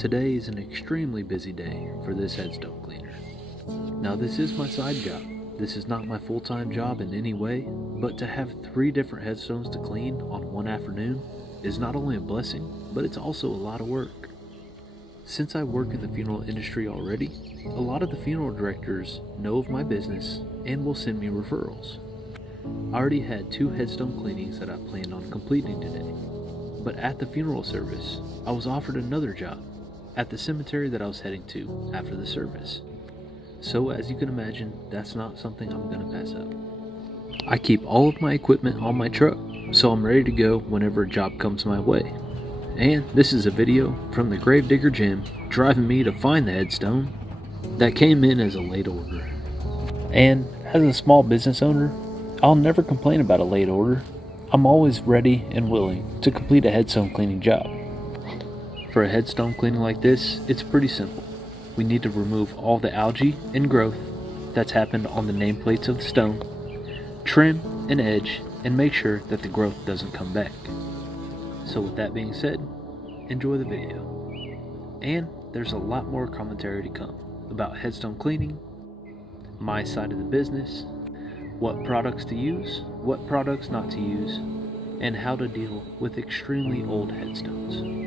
Today is an extremely busy day for this headstone cleaner. Now this is my side job. This is not my full-time job in any way, but to have 3 different headstones to clean on one afternoon is not only a blessing, but it's also a lot of work. Since I work in the funeral industry already, a lot of the funeral directors know of my business and will send me referrals. I already had 2 headstone cleanings that I planned on completing today, but at the funeral service, I was offered another job at the cemetery that I was heading to after the service. So as you can imagine, that's not something I'm going to pass up. I keep all of my equipment on my truck, so I'm ready to go whenever a job comes my way. And this is a video from the Gravedigger Jim driving me to find the headstone that came in as a late order. And as a small business owner, I'll never complain about a late order. I'm always ready and willing to complete a headstone cleaning job. For a headstone cleaning like this, it's pretty simple. We need to remove all the algae and growth that's happened on the nameplates of the stone, trim and edge, and make sure that the growth doesn't come back. So with that being said, enjoy the video. And there's a lot more commentary to come about headstone cleaning, my side of the business, what products to use, what products not to use, and how to deal with extremely old headstones.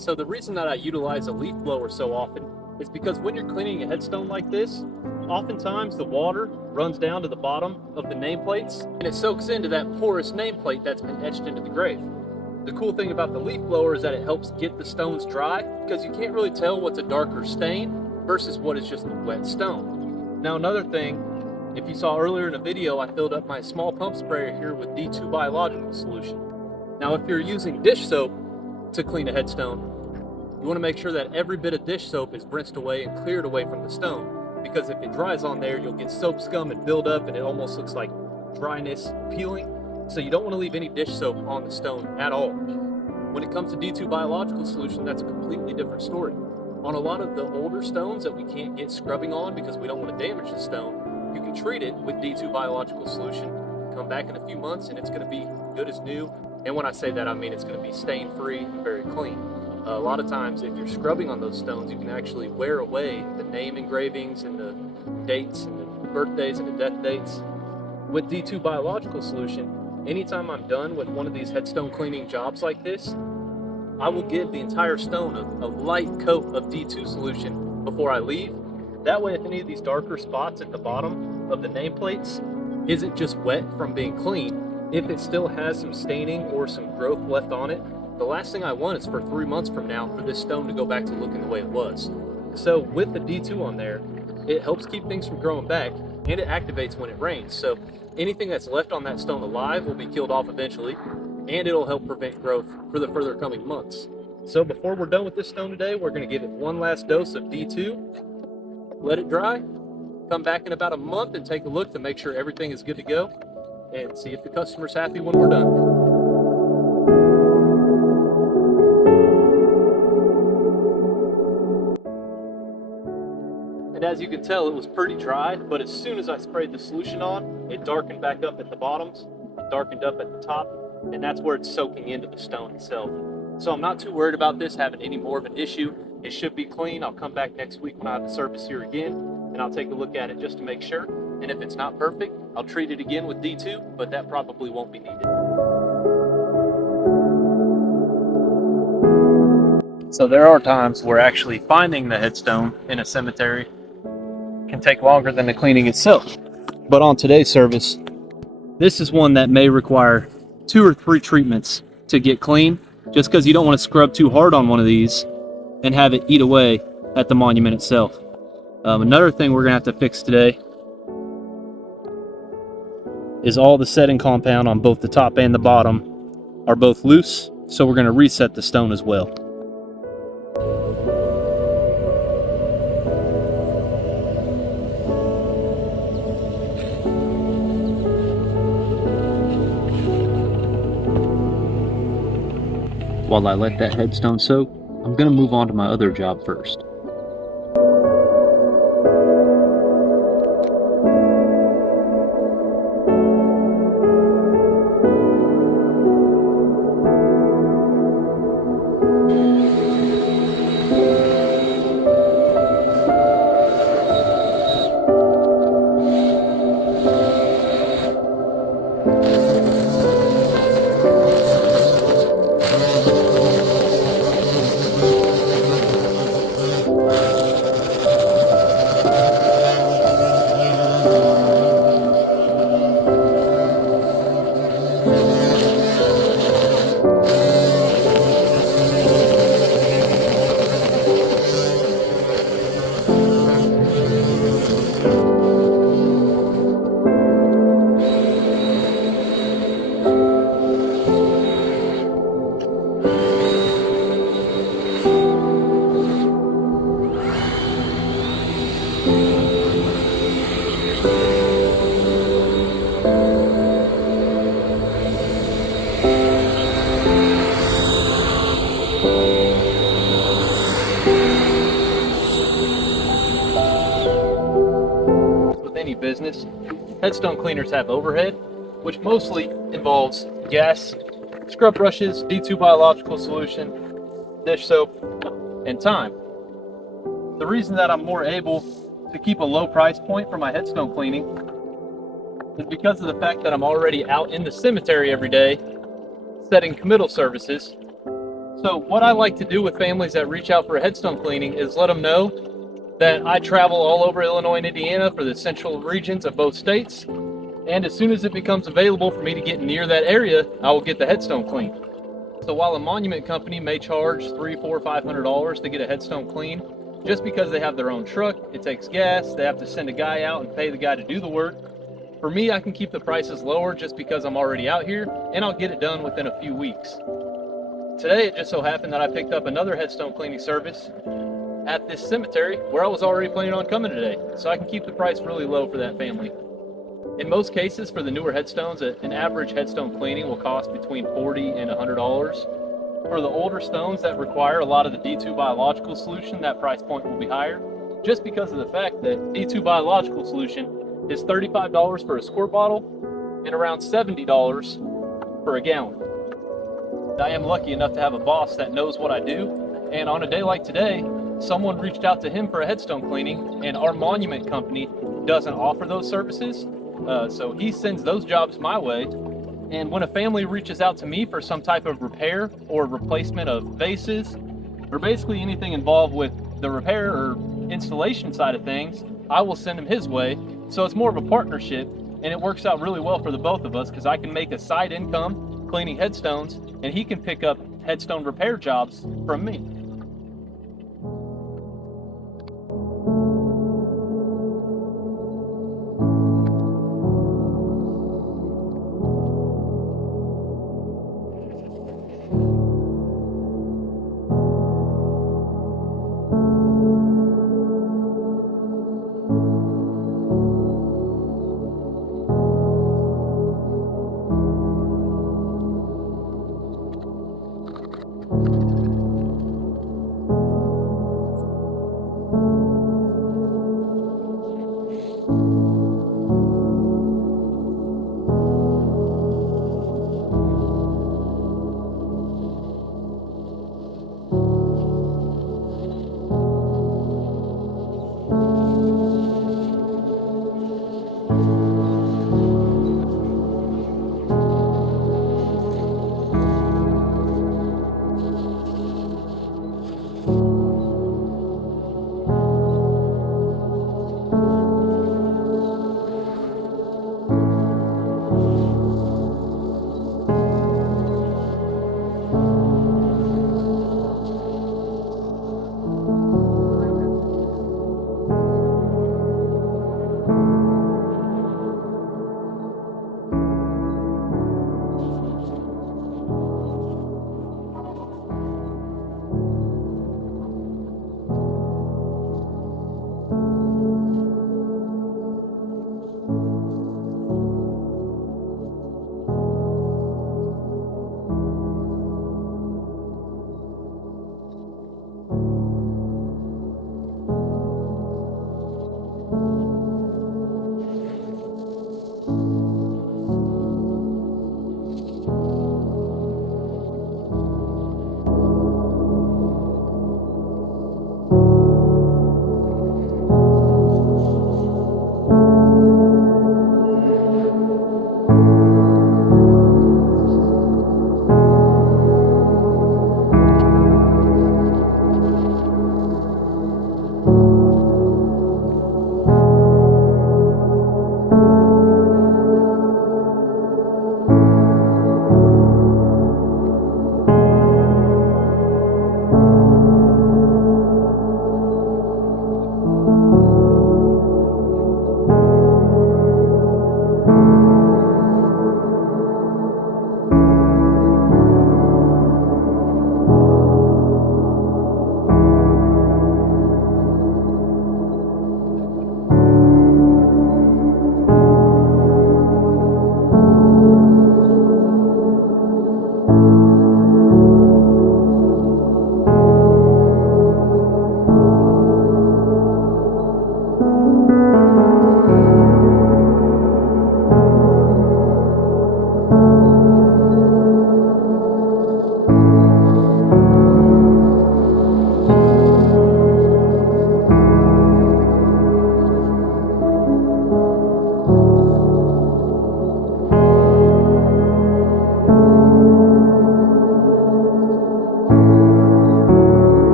So the reason that I utilize a leaf blower so often is because when you're cleaning a headstone like this, oftentimes the water runs down to the bottom of the nameplates and it soaks into that porous nameplate that's been etched into the grave. The cool thing about the leaf blower is that it helps get the stones dry, because you can't really tell what's a darker stain versus what is just a wet stone. Now another thing, if you saw earlier in the video, I filled up my small pump sprayer here with D2 biological solution. Now if you're using dish soap to clean a headstone, you want to make sure that every bit of dish soap is rinsed away and cleared away from the stone, because if it dries on there, you'll get soap scum and build up and it almost looks like dryness peeling. So you don't want to leave any dish soap on the stone at all. When it comes to D2 biological solution, that's a completely different story. On a lot of the older stones that we can't get scrubbing on because we don't want to damage the stone, you can treat it with D2 biological solution, come back in a few months and it's going to be good as new. And when I say that, I mean it's going to be stain free and very clean. A lot of times if you're scrubbing on those stones, you can actually wear away the name engravings and the dates and the birthdays and the death dates. With D2 biological solution, anytime I'm done with one of these headstone cleaning jobs like this, I will give the entire stone a light coat of D2 solution before I leave. That way, if any of these darker spots at the bottom of the nameplates isn't just wet from being clean, if it still has some staining or some growth left on it, the last thing I want is for 3 months from now for this stone to go back to looking the way it was. So with the D2 on there, it helps keep things from growing back, and it activates when it rains. So anything that's left on that stone alive will be killed off eventually, and it'll help prevent growth for the further coming months. So before we're done with this stone today, we're going to give it one last dose of D2, let it dry, come back in about a month and take a look to make sure everything is good to go, and see if the customer's happy when we're done. And as you can tell, it was pretty dry, but as soon as I sprayed the solution on, it darkened back up at the bottoms, it darkened up at the top, and that's where it's soaking into the stone itself. So I'm not too worried about this having any more of an issue. It should be clean. I'll come back next week when I have the service here again, and I'll take a look at it just to make sure. And if it's not perfect, I'll treat it again with D2, but that probably won't be needed. So there are times where actually finding the headstone in a cemetery can take longer than the cleaning itself. But on today's service, this is one that may require 2 or 3 treatments to get clean, just because you don't want to scrub too hard on one of these and have it eat away at the monument itself. Another thing we're going to have to fix today is all the setting compound on both the top and the bottom are both loose, so we're going to reset the stone as well. While I let that headstone soak, I'm going to move on to my other job first. Business, headstone cleaners have overhead, which mostly involves gas, scrub brushes, D2 biological solution, dish soap, and time. The reason that I'm more able to keep a low price point for my headstone cleaning is because of the fact that I'm already out in the cemetery every day setting committal services. So what I like to do with families that reach out for a headstone cleaning is let them know that I travel all over Illinois and Indiana for the central regions of both states. And as soon as it becomes available for me to get near that area, I will get the headstone cleaned. So while a monument company may charge $300, $400, $500 to get a headstone clean, just because they have their own truck, it takes gas, they have to send a guy out and pay the guy to do the work. For me, I can keep the prices lower just because I'm already out here, and I'll get it done within a few weeks. Today, it just so happened that I picked up another headstone cleaning service at this cemetery where I was already planning on coming today, so I can keep the price really low for that family. In most cases, for the newer headstones, an average headstone cleaning will cost between $40 and $100. For the older stones that require a lot of the D2 biological solution, that price point will be higher, just because of the fact that D2 biological solution is $35 for a squirt bottle and around $70 for a gallon. I am lucky enough to have a boss that knows what I do, and on a day like today, someone reached out to him for a headstone cleaning, and our monument company doesn't offer those services, so he sends those jobs my way. And when a family reaches out to me for some type of repair or replacement of vases, or basically anything involved with the repair or installation side of things, I will send him his way. So it's more of a partnership, and it works out really well for the both of us because I can make a side income cleaning headstones, and he can pick up headstone repair jobs from me.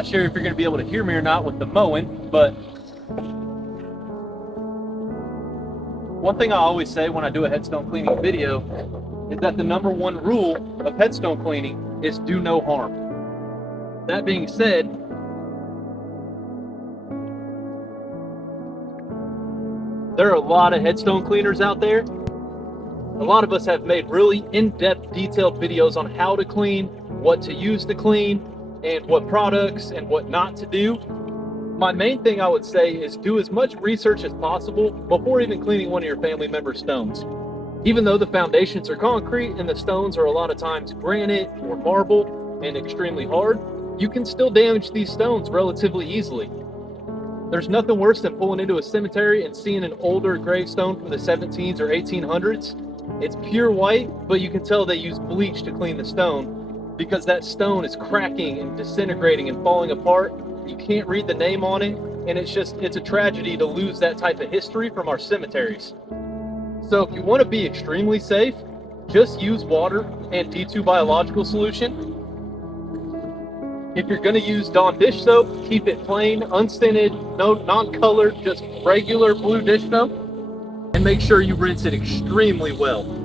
not sure if you're going to be able to hear me or not with the mowing, but one thing I always say when I do a headstone cleaning video is that the number one rule of headstone cleaning is do no harm. That being said, there are a lot of headstone cleaners out there. A lot of us have made really in-depth, detailed videos on how to clean, what to use to clean, and what products and what not to do. My main thing I would say is do as much research as possible before even cleaning one of your family members' stones. Even though the foundations are concrete and the stones are a lot of times granite or marble and extremely hard, you can still damage these stones relatively easily. There's nothing worse than pulling into a cemetery and seeing an older gravestone from the 1700s or 1800s. It's pure white, but you can tell they use bleach to clean the stone because that stone is cracking and disintegrating and falling apart. You can't read the name on it, and it's a tragedy to lose that type of history from our cemeteries. So if you want to be extremely safe, just use water and D2 biological solution. If you're going to use Dawn dish soap, keep it plain, unscented, no non-colored, just regular blue dish soap, and make sure you rinse it extremely well.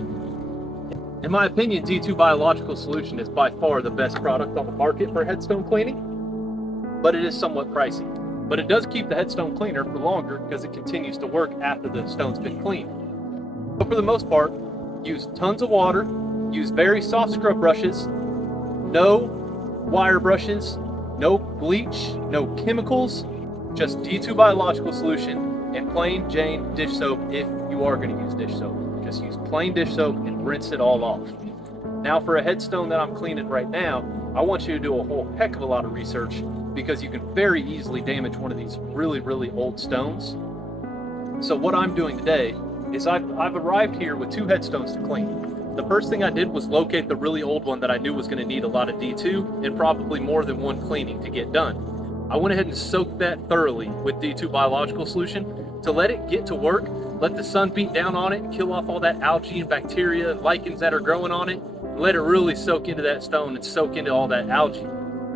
In my opinion, D2 biological solution is by far the best product on the market for headstone cleaning, but it is somewhat pricey. But it does keep the headstone cleaner for longer because it continues to work after the stone's been cleaned. But for the most part, use tons of water, use very soft scrub brushes, no wire brushes, no bleach, no chemicals, just D2 biological solution and plain Jane dish soap if you are going to use dish soap. Just use plain dish soap and rinse it all off. Now for a headstone that I'm cleaning right now, I want you to do a whole heck of a lot of research because you can very easily damage one of these really, really old stones. So what I'm doing today is I've arrived here with 2 headstones to clean. The first thing I did was locate the really old one that I knew was going to need a lot of D2 and probably more than one cleaning to get done. I went ahead and soaked that thoroughly with D2 biological solution to let it get to work, let the sun beat down on it and kill off all that algae and bacteria and lichens that are growing on it, and let it really soak into that stone and soak into all that algae.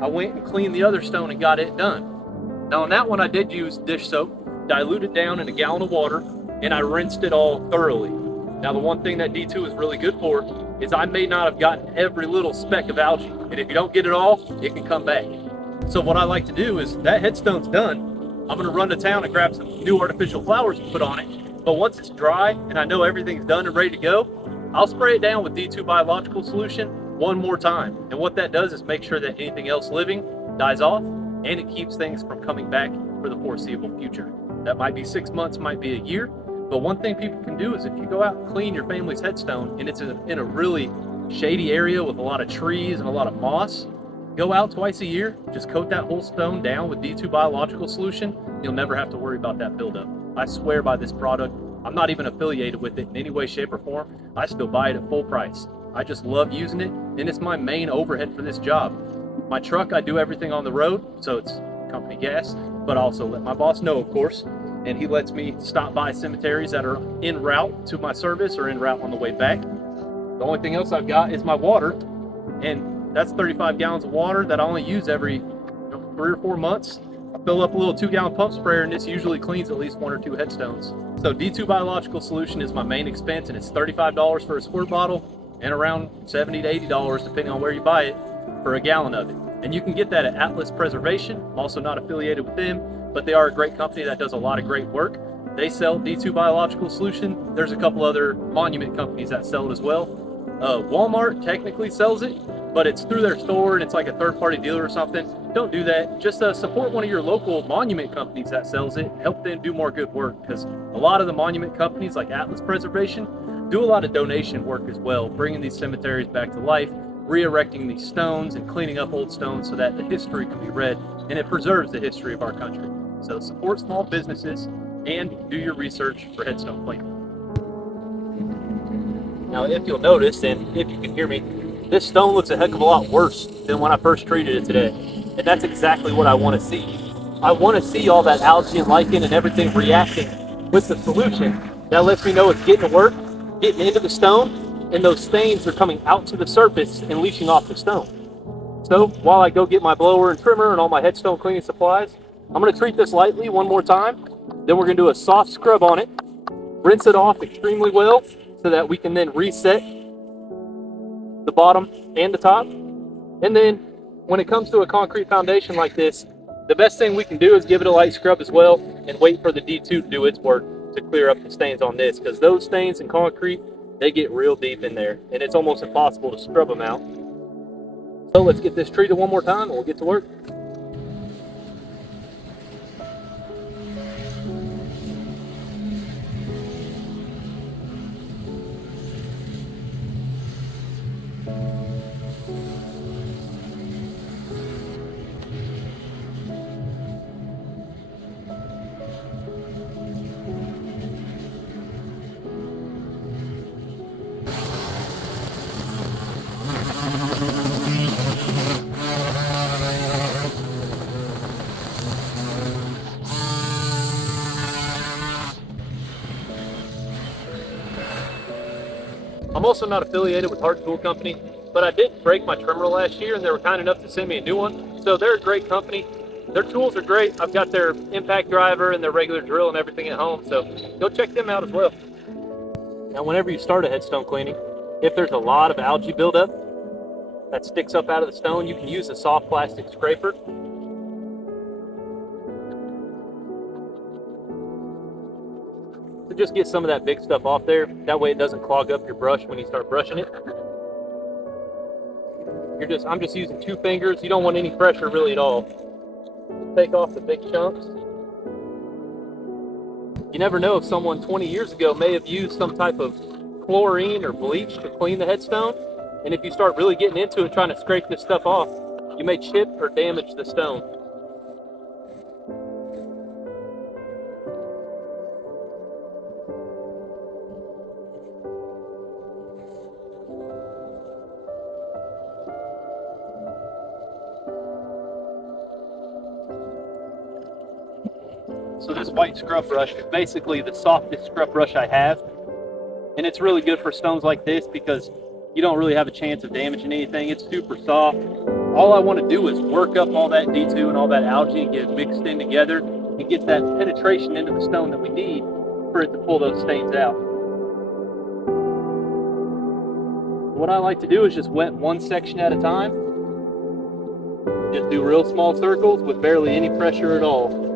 I went and cleaned the other stone and got it done. Now on that one I did use dish soap, diluted down in a gallon of water, and I rinsed it all thoroughly. Now the one thing that D2 is really good for is I may not have gotten every little speck of algae, and if you don't get it all, it can come back. So what I like to do is that headstone's done, I'm gonna run to town and grab some new artificial flowers to put on it, but once it's dry and I know everything's done and ready to go, I'll spray it down with D2 biological solution one more time. And what that does is make sure that anything else living dies off, and it keeps things from coming back for the foreseeable future. That might be 6 months, might be a year, but one thing people can do is if you go out and clean your family's headstone and it's in a really shady area with a lot of trees and a lot of moss, go out twice a year, just coat that whole stone down with D2 biological solution. You'll never have to worry about that buildup. I swear by this product. I'm not even affiliated with it in any way, shape, or form. I still buy it at full price. I just love using it, and it's my main overhead for this job. My truck, I do everything on the road, so it's company gas, but I also let my boss know, of course, and he lets me stop by cemeteries that are en route to my service or en route on the way back. The only thing else I've got is my water, and that's 35 gallons of water that I only use every 3 or 4 months. I fill up a little 2-gallon pump sprayer, and this usually cleans at least 1 or 2 headstones. So D2 biological solution is my main expense, and it's $35 for a squirt bottle and around $70 to $80 depending on where you buy it for a gallon of it. And you can get that at Atlas Preservation. I'm also not affiliated with them, but they are a great company that does a lot of great work. They sell D2 biological solution. There's a couple other monument companies that sell it as well. Walmart technically sells it, but it's through their store and it's like a third-party dealer or something. Don't do that. Just support one of your local monument companies that sells it. Help them do more good work, because a lot of the monument companies like Atlas Preservation do a lot of donation work as well, bringing these cemeteries back to life, re-erecting these stones and cleaning up old stones so that the history can be read and it preserves the history of our country. So support small businesses and do your research for headstone cleaning. Now, if you'll notice, and if you can hear me, this stone looks a heck of a lot worse than when I first treated it today. And that's exactly what I want to see. I want to see all that algae and lichen and everything reacting with the solution. That lets me know it's getting to work, getting into the stone, and those stains are coming out to the surface and leaching off the stone. So while I go get my blower and trimmer and all my headstone cleaning supplies, I'm going to treat this lightly one more time. Then we're going to do a soft scrub on it, rinse it off extremely well so that we can then reset the bottom and the top. And then when it comes to a concrete foundation like this, the best thing we can do is give it a light scrub as well and wait for the D2 to do its work to clear up the stains on this, because those stains in concrete, they get real deep in there and it's almost impossible to scrub them out. So let's get this treated one more time and we'll get to work. I'm also not affiliated with Hart Tool Company, but I did break my trimmer last year and they were kind enough to send me a new one. So they're a great company. Their tools are great. I've got their impact driver and their regular drill and everything at home, so go check them out as well. Now whenever you start a headstone cleaning, if there's a lot of algae buildup that sticks up out of the stone, you can use a soft plastic scraper. So just get some of that big stuff off there. That way it doesn't clog up your brush when you start brushing it. I'm just using 2 fingers. You don't want any pressure really at all. Take off the big chunks. You never know if someone 20 years ago may have used some type of chlorine or bleach to clean the headstone. And if you start really getting into it, trying to scrape this stuff off, you may chip or damage the stone. So this white scrub brush is basically the softest scrub brush I have. And it's really good for stones like this because you don't really have a chance of damaging anything. It's super soft. All I want to do is work up all that D2 and all that algae and get it mixed in together and get that penetration into the stone that we need for it to pull those stains out. What I like to do is just wet one section at a time. Just do real small circles with barely any pressure at all.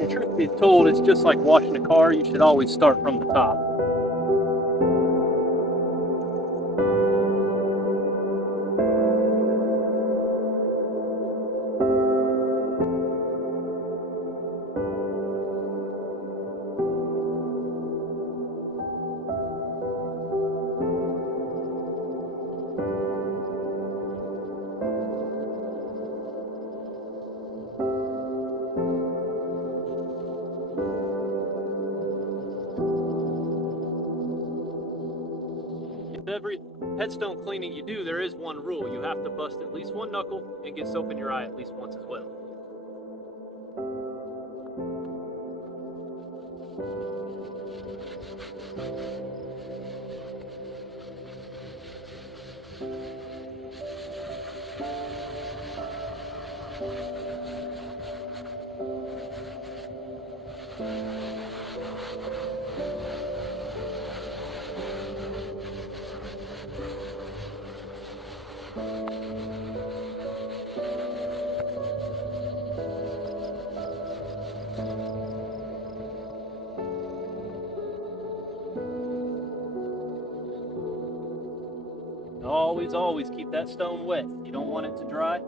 And truth be told, it's just like washing a car. You should always start from the top. Every headstone cleaning you do, there is one rule. You have to bust at least one knuckle and get soap in your eye at least once as well. Always keep that stone wet. You don't want it to dry.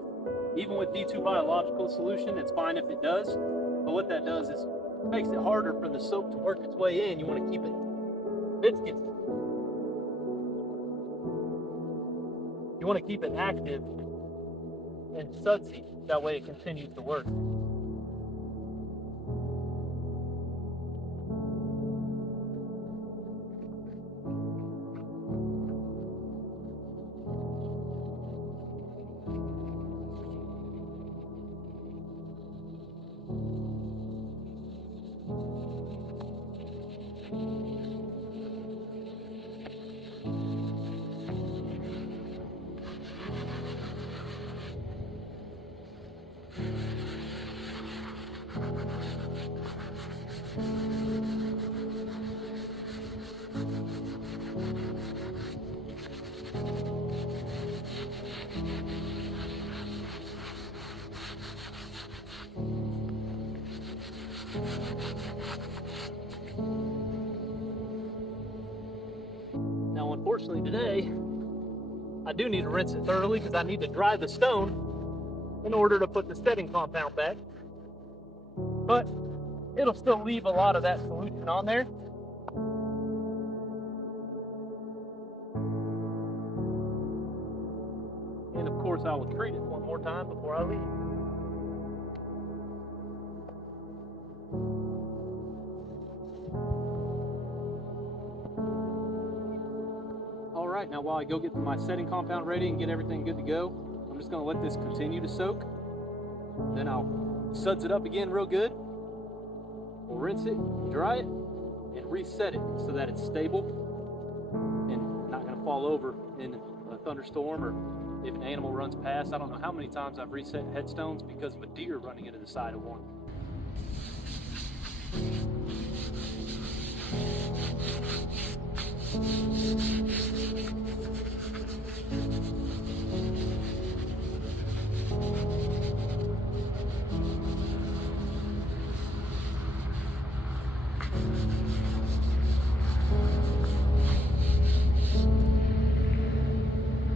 Even with D2 biological solution, it's fine if it does. But what that does is it makes it harder for the soap to work its way in. You want to keep it viscous. You want to keep it active and sudsy. That way it continues to work. Now, unfortunately today, I do need to rinse it thoroughly because I need to dry the stone in order to put the setting compound back. But it'll still leave a lot of that solution on there. And of course, I will treat it one more time before I leave. All right, now while I go get my setting compound ready and get everything good to go, I'm just gonna let this continue to soak. Then I'll suds it up again real good. We'll rinse it, dry it, and reset it so that it's stable and not gonna fall over in a thunderstorm or if an animal runs past. I don't know how many times I've reset headstones because of a deer running into the side of one.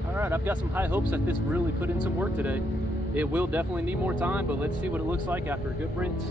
Alright, I've got some high hopes that this really put in some work today. It will definitely need more time, but let's see what it looks like after a good rinse.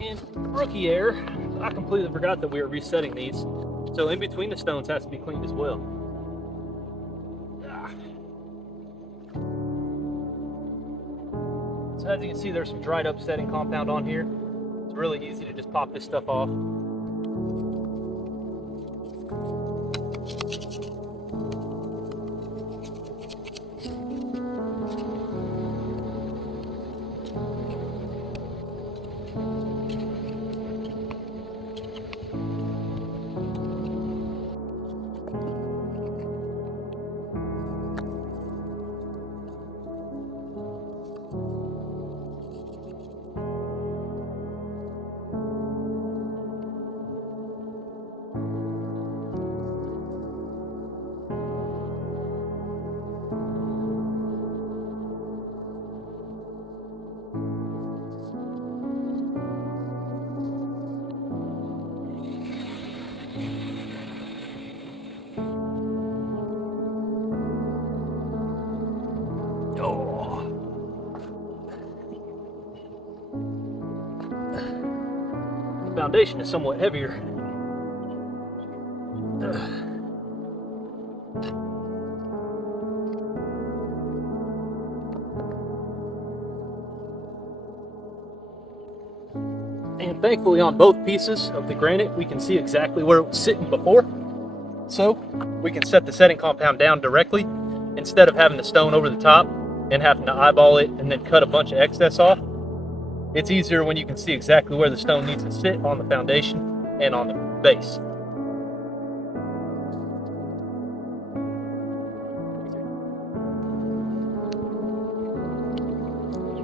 And rookie error, I completely forgot that we were resetting these. So in between the stones has to be cleaned as well. So as you can see, there's some dried up setting compound on here. It's really easy to just pop this stuff off. Foundation is somewhat heavier. And thankfully on both pieces of the granite we can see exactly where it was sitting before. So we can set the setting compound down directly instead of having the stone over the top and having to eyeball it and then cut a bunch of excess off. It's easier when you can see exactly where the stone needs to sit on the foundation and on the base.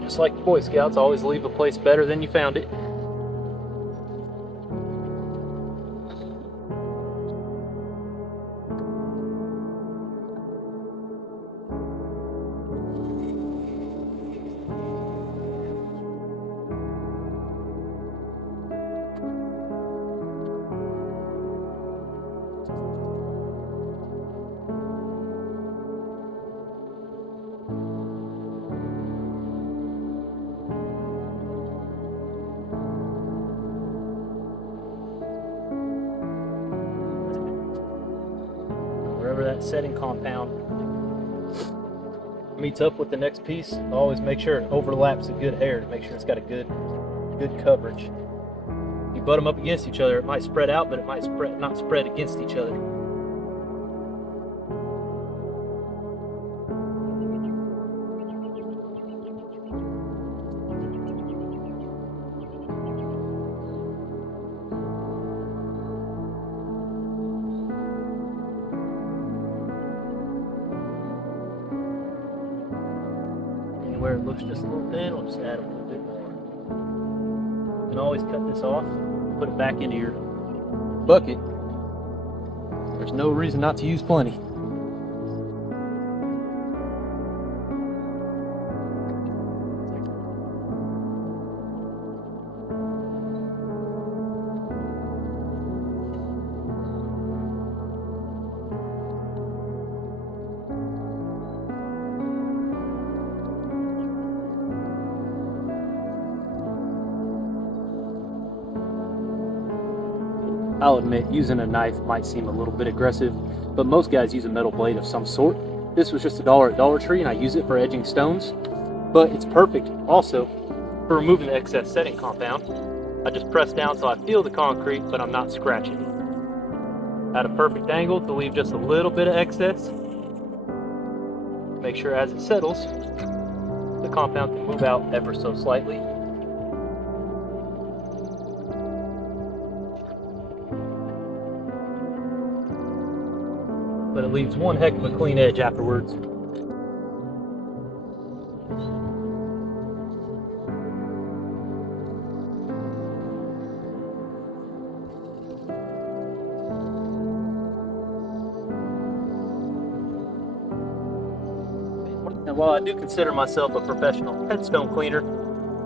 Just like the Boy Scouts, always leave a place better than you found it. Wherever that setting compound meets up with the next piece, I always make sure it overlaps a good hair to make sure it's got a good coverage. If you butt them up against each other, it might spread out, but it might not spread against each other. it looks just a little thin, we'll just add a little bit more. You can always cut this off, put it back into your bucket. There's no reason not to use plenty. I'll admit, using a knife might seem a little bit aggressive, but most guys use a metal blade of some sort. This was just $1 at Dollar Tree, and I use it for edging stones, but it's perfect also for removing the excess setting compound. I just press down so I feel the concrete, but I'm not scratching it. At a perfect angle to leave just a little bit of excess. Make sure as it settles, the compound can move out ever so slightly. But it leaves one heck of a clean edge afterwards. And while I do consider myself a professional headstone cleaner,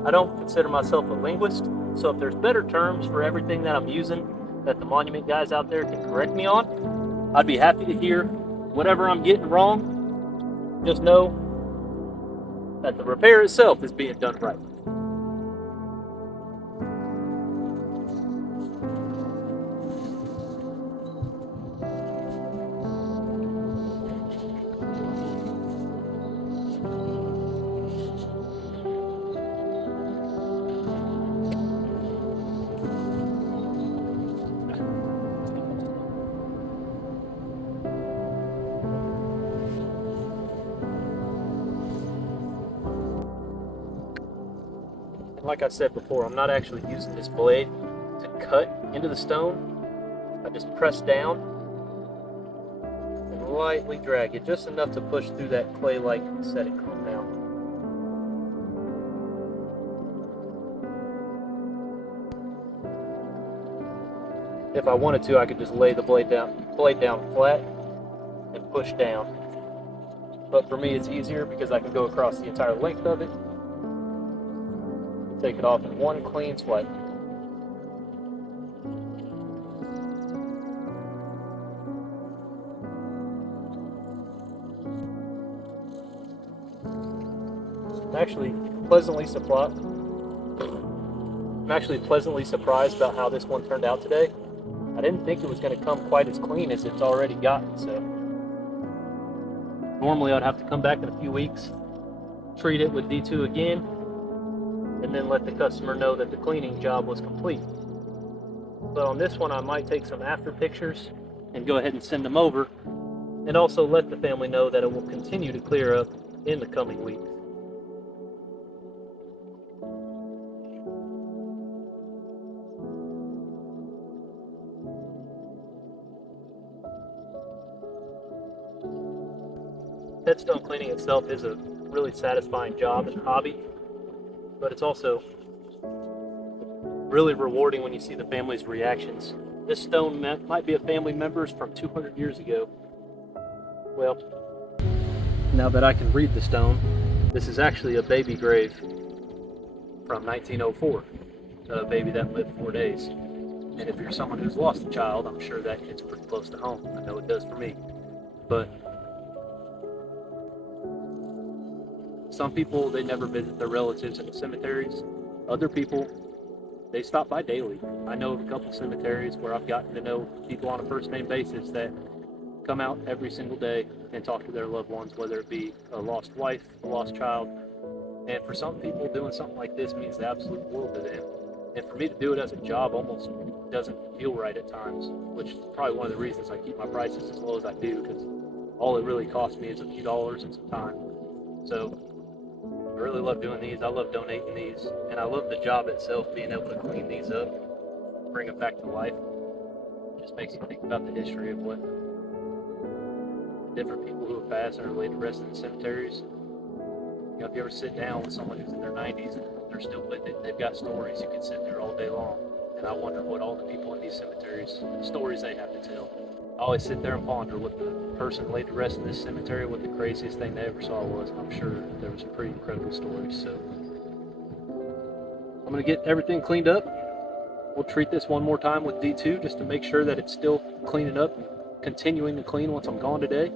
I don't consider myself a linguist. So if there's better terms for everything that I'm using that the monument guys out there can correct me on, I'd be happy to hear whatever I'm getting wrong. Just know that the repair itself is being done right. Like I said before, I'm not actually using this blade to cut into the stone. I just press down and lightly drag it, just enough to push through that clay-like setting compound. If I wanted to, I could just lay the blade down flat and push down. But for me, it's easier because I can go across the entire length of it. Take it off in one clean swipe. I'm actually pleasantly surprised about how this one turned out today. I didn't think it was going to come quite as clean as it's already gotten. So normally I'd have to come back in a few weeks, treat it with D2 again, and then let the customer know that the cleaning job was complete. But on this one, I might take some after pictures and go ahead and send them over, and also let the family know that it will continue to clear up in the coming weeks. Headstone cleaning itself is a really satisfying job and hobby, but it's also really rewarding when you see the family's reactions. This stone might be a family member's from 200 years ago. Well, now that I can read the stone, this is actually a baby grave from 1904, a baby that lived 4 days. And if you're someone who's lost a child, I'm sure that hits pretty close to home. I know it does for me. But some people, they never visit their relatives in the cemeteries. Other people, they stop by daily. I know of a couple cemeteries where I've gotten to know people on a first name basis that come out every single day and talk to their loved ones, whether it be a lost wife, a lost child. And for some people, doing something like this means the absolute world to them. And for me to do it as a job almost doesn't feel right at times, which is probably one of the reasons I keep my prices as low as I do, because all it really costs me is a few dollars and some time. So I really love doing these. I love donating these, and I love the job itself, being able to clean these up, bring them back to life. It just makes you think about the history of what different people who have passed and are laid to rest in the cemeteries. You know, if you ever sit down with someone who's in their 90s and they're still with it, they've got stories. You could sit there all day long. And I wonder what all the people in these cemeteries, stories they have to tell. I always sit there and ponder what the person laid to rest in this cemetery, what the craziest thing they ever saw was. And I'm sure there were some pretty incredible stories. So I'm going to get everything cleaned up. We'll treat this one more time with D2 just to make sure that it's still cleaning up and continuing to clean once I'm gone today.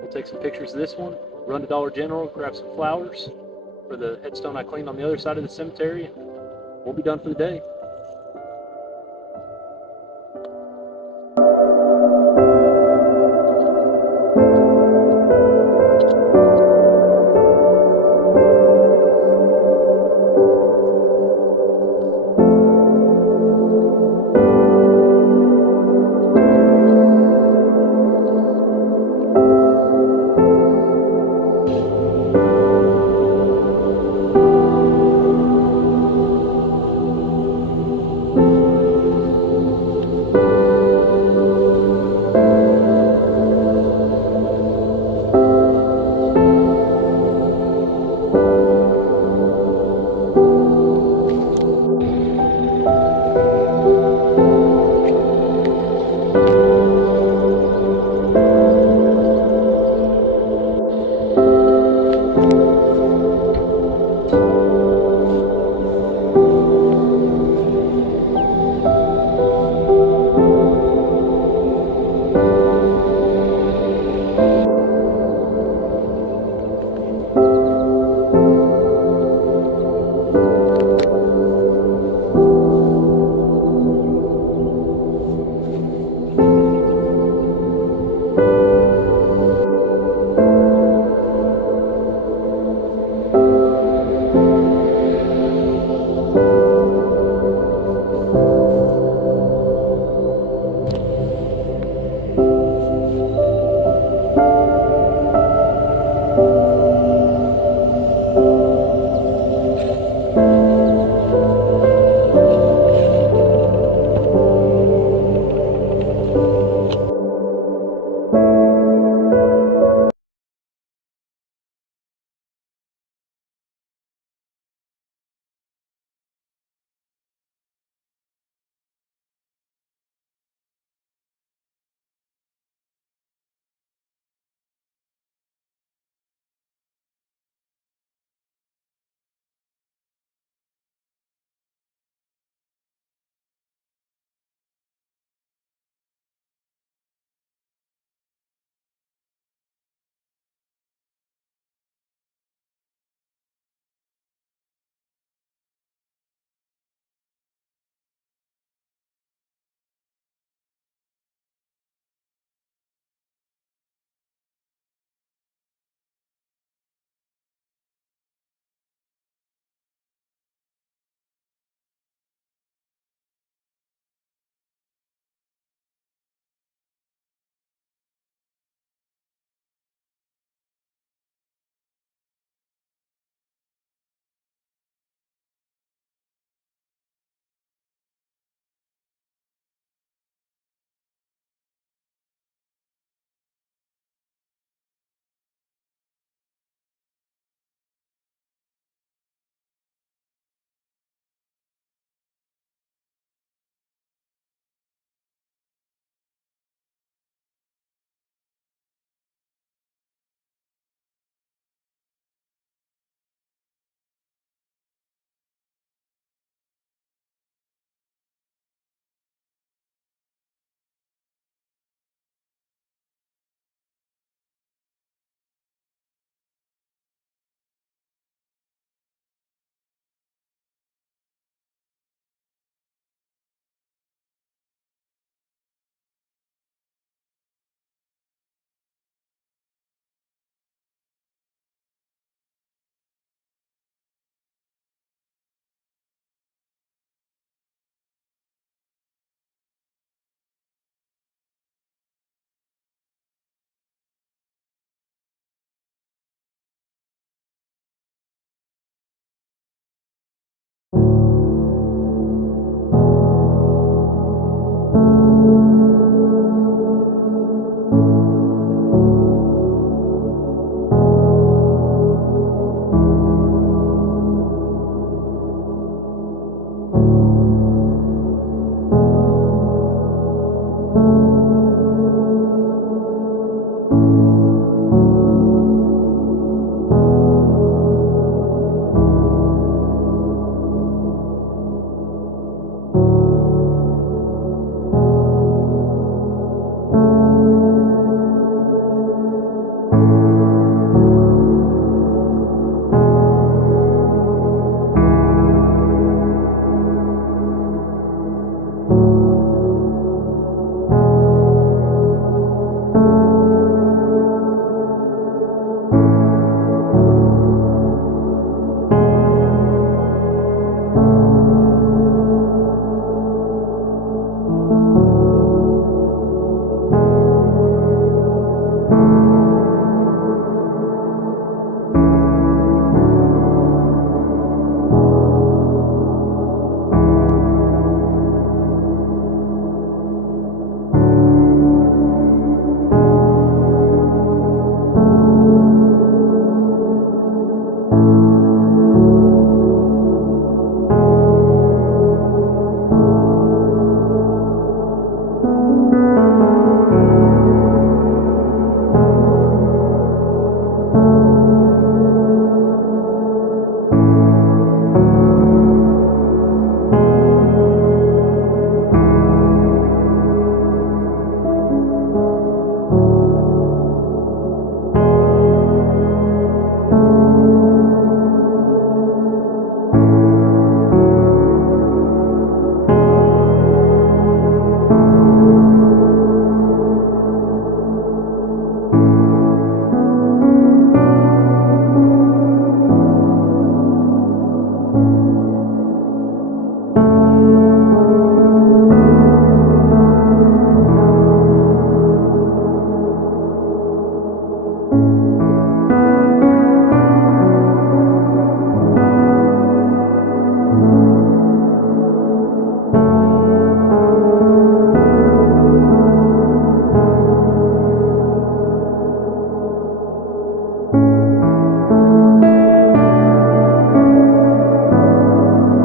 We'll take some pictures of this one, run to Dollar General, grab some flowers for the headstone I cleaned on the other side of the cemetery, and we'll be done for the day.